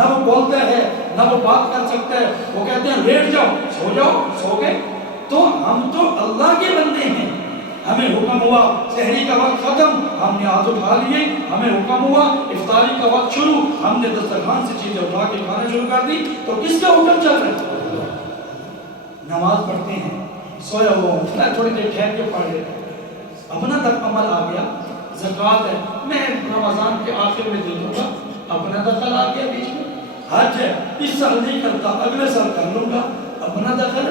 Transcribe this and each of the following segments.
نہ وہ بولتا ہے نہ وہ بات کر سکتا ہے. وہ کہتے ہیں لیٹ جاؤ, سو گئے. تو ہم تو اللہ کے بندے ہیں. ہمیں حکم ہوا سحری کا وقت ختم, ہم نے ہاتھ اٹھا لیے. ہمیں حکم ہوا افطاری کا وقت شروع, ہم نے دسترخوان سے چیزیں اٹھا کے کھانا شروع کر دی. تو کس کا حکم چل رہا ہے؟ نماز پڑھتے ہیں, سویا ہوا ہوں, تھوڑی دیر ٹھہر کے پڑھ لیتا ہوں, اپنا تک عمل آ گیا. زکوٰۃ ہے, میں رمضان کے آخر میں دے دوں گا, اپنا دخل آ گیا بیچ میں. حج ہے, اس سال نہیں کرتا اگلے سال کر لوں گا, اپنا دخل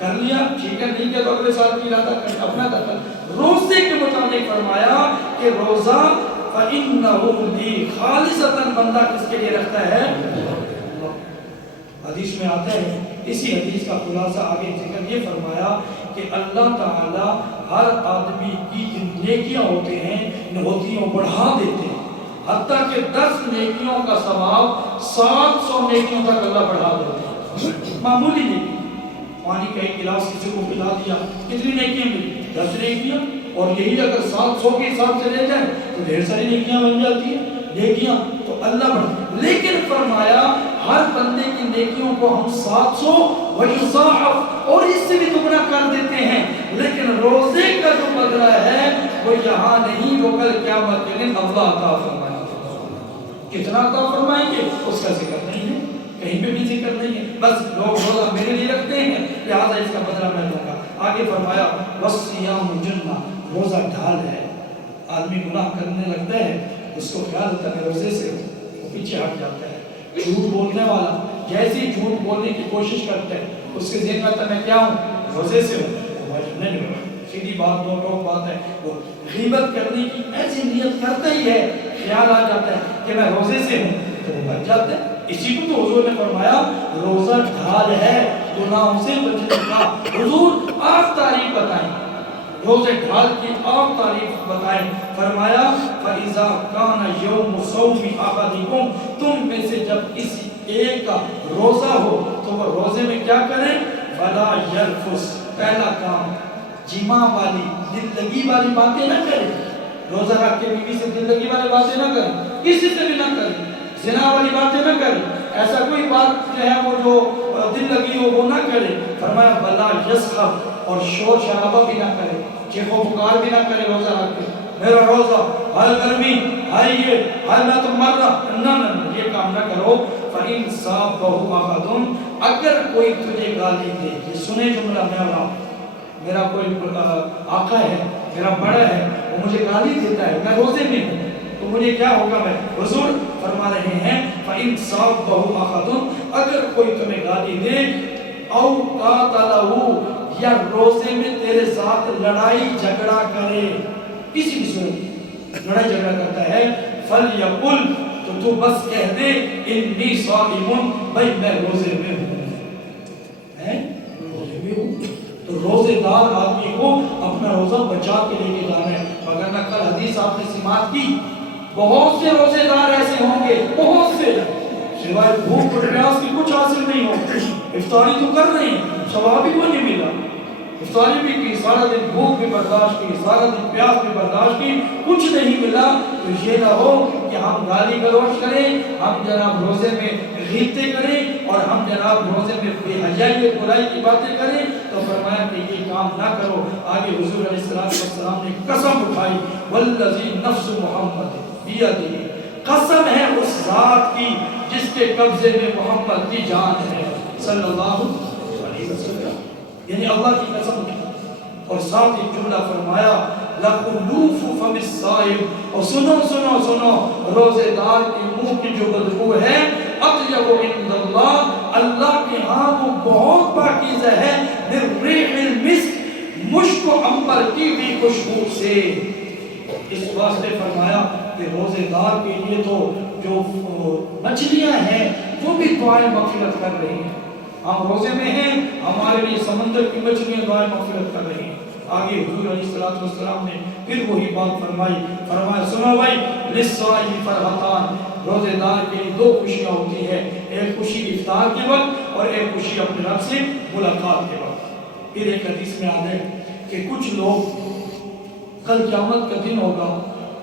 کر لیا. ٹھیک ہے, نہیں کیا تو اگلے سال کی ارادہ کر, اپنا دخل. روزے کے متعلق فرمایا کہ روزہ فَإِنَّهُ لِي خالصتاً بندہ کس کے لیے رکھتا ہے؟ حدیث میں آتا ہے, اسی حدیث کا خلاصہ آگے ذکر یہ فرمایا کہ اللہ تعالی ہر آدمی کی جن نیکیاں ہوتے ہیں ہوتی بڑھا دیتے ہیں, حتیٰ کہ 10 نیکیوں کا ثواب 700 نیکیوں تک اللہ بڑھا دیتے ہیں. معمولی نیکی, پانی کا ایک گلاس کسی کو پلا دیا, کتنی نیکیاں ملی؟ 10 نیکیاں. اور یہی اگر 700 کے حساب سے لے جائیں تو ڈھیر ساری نیکیاں بن جاتی ہیں. نیکیاں تو اللہ بڑھا, لیکن فرمایا ہر بندے کی نیکیوں کو ہم 700 وَيُضَاعَفْ اور اس سے بھی دگنا کر دیتے ہیں. لیکن روزے کا جو بدلہ ہے وہ یہاں نہیں, وہ کل قیامت کے دن اللہ عطا فرمائیں گے. کتنا عطا فرمائیں گے اس کا ذکر نہیں ہے, کہیں پہ بھی ذکر نہیں ہے. بس لوگ روزہ میرے لیے رکھتے ہیں لہٰذا اس کا بدلہ میں دوں گا. آگے فرمایا وَالصِّيَامُ جُنَّةٌ, روزہ ڈھال ہے. آدمی گناہ کرنے لگتا ہے, اس کو خیال ہوتا ہے روزے سے وہ پیچھے ہٹ جاتا ہے. جھوٹ بولنے والا جیسے ہی جھوٹ بولنے کی کوشش کرتا ہے اس کے ذہن میں آتا ہے میں کیا ہوں؟ روزے سے ہوں. نہیں, سیدھی بات دو ٹوک بات ہے. وہ غیبت کرنے کی ایسی نیت کرتا ہی ہے, خیال آ جاتا ہے کہ میں روزے سے ہوں تو وہ بچ جاتا ہے. اسی کو تو حضور نے فرمایا روزہ ڈھال ہے گناہوں سے بچنے کا. حضور آپ تعریف بتائیں, روزے ڈھال کی آپ تعریف بتائیں. فرمایا فَإِذَا كَانَ يَوْمُ صَوْمِ أَحَدِكُمْ, تم میں سے جب کسی ایک کا روزہ ہو تو وہ روزے میں کیا کریں؟ فَلَا يَرْفُسْ, پہلا کام جماع والی دل لگی والی باتیں نہ کریں. روزہ رکھ کے بیوی سے دل لگی والی باتیں نہ کریں, کسی سے بھی نہ کریں. زنا والی باتیں نہ کریں, ایسا کوئی بات جو ہے وہ جو دل لگی ہو وہ نہ کریں. فرمایا بلا یسخر, اور شور شرابہ بھی نہ کرے, چیخ و پکار بھی نہ کرے روزہ رکھ کے. میرا روزہ, ہائے گرمی, ہائے یہ, ہائے میں تو مر رہا, نہ یہ کام نہ کرو. فَإِنْ صَابَهُ أَحَدٌ, اگر کوئی تجھے گالی دے, یہ سنے جملہ میرا کوئی آقا ہے, میرا بڑا ہے, وہ مجھے گالی دیتا ہے, میں روزے میں ہوں, تو مجھے کیا ہوگا؟ میں حضور فرما رہے ہیں فَإِنْ صَابَهُ أَحَدٌ, اگر کوئی تمہیں گالی دے, او قاتلہ, یا روزے میں تیرے ساتھ لڑائی جھگڑا کرے, کسی بھی صورت لڑائی جھگڑا کرتا ہے, فَلْيَقُلْ, تو بس کہہ دے اِنِّي صَائِمٌ, بھائی میں روزے میں ہوں. روزے میں ہوں. تو روزے دار آدمی کو اپنا روزہ بچا کے لے کے جانا ہے, وگرنہ کل حدیث آپ نے سماعت کی, بہت سے روزے دار ایسے ہوں گے, بہت سے, سوائے بھوک اور پیاس کی کچھ حاصل نہیں ہو. افطاری تو کر رہے ہیں, ثواب بھی کوئی نہیں ملا, افطاری بھی کی, سارا دن بھوک بھی برداشت کی, سارا دن پیاس بھی برداشت کی, کچھ نہیں ملا. تو یہ نہ ہو کہ ہم گالی گلوچ کریں, ہم جناب روزے میں غیبتیں کریں, اور ہم جناب روزے میں بے حیائی برائی کی باتیں کریں. تو فرمایا کہ یہ کام نہ کرو. آگے حضور علیہ السلام نے قسم اٹھائی, والذی نفس محمد بیدہ, قسم ہے اس ذات کی جس کے قبضے میں محمد کی جان ہے صلی اللہ علیہ وسلم. یعنی اللہ کی قسم اٹھائی, اور ساتھ ایک جملہ فرمایا لَخُلُوفُ فَمِ الصَّائِمِ, اور سنو روزے دار کے منہ کی جو بدبو ہے, اطیب عند اللہ, اللہ کے ہاں وہ بہت پاکیزہ ہے, من ریح المسک, مشک و عنبر کی بھی خوشبو سے. اس واسطے فرمایا کہ روزے دار کے لیے تو جو مچھلیاں ہیں وہ بھی دعائیں مغفرت کر رہی ہیں. ہم روزے میں ہیں, ہمارے لیے سمندر کی مچھلیاں دعائیں مغفرت کر رہی ہیں. آگے حضور علیہ السلام نے پھر وہی بات فرمائی, فرمایا سنو بھائی, للصائم فرحتان, روزے دار کے لیے 2 خوشیاں ہوتی ہیں, ایک خوشی افطار کے وقت اور ایک خوشی اپنے رب سے ملاقات کے وقت. پھر ایک حدیث میں آتا ہے کہ کچھ لوگ, کل قیامت کا دن ہوگا,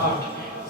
8।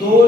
2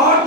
8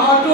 8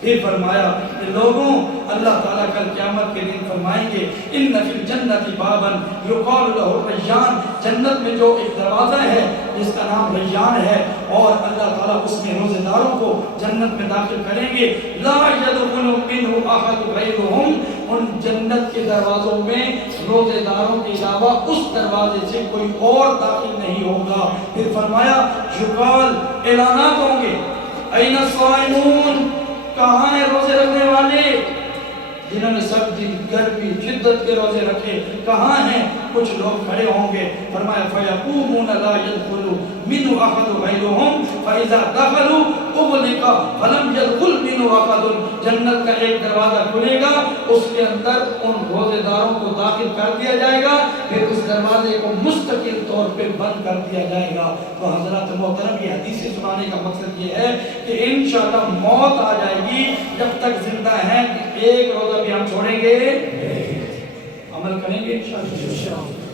پھر فرمایا کہ لوگوں اللہ تعالیٰ کل قیامت کے دن فرمائیں گے ان فی الجنت بابا یقال له ریان، جنت میں جو ایک دروازہ ہے جس کا نام ریان ہے، اور اللہ تعالیٰ اس میں روزے داروں کو جنت میں داخل کریں گے، لا يدخل منه احد غیرهم، ان جنت کے دروازوں میں روزے داروں کے علاوہ اس دروازے سے کوئی اور داخل نہیں ہوگا۔ پھر فرمایا یقال، اعلانات ہوں گے، این الصائمون، کہاں ہیں روزے رکھنے والے جنہوں نے سردی گرمی شدت کے روزے رکھے، کہاں ہیں؟ کچھ لوگ کھڑے ہوں گے، فرمایا فیقومون لا يدخل منه احد غیرهم فاذا دخلوا اغلق فلم يدخل منه احد، جنت کا ایک دروازہ کھلے گا، اس کے اندر ان روزے داروں کو داخل کر دیا جائے گا، پھر اس دروازے کو مستقل طور پہ بند کر دیا جائے گا۔ تو حضرات محترم، یہ حدیث سنانے کا مقصد یہ ہے کہ انشاءاللہ موت آ جائے گی، جب تک زندہ ہیں ایک روزہ بھی ہم چھوڑیں گے، عمل کریں گے انشاءاللہ۔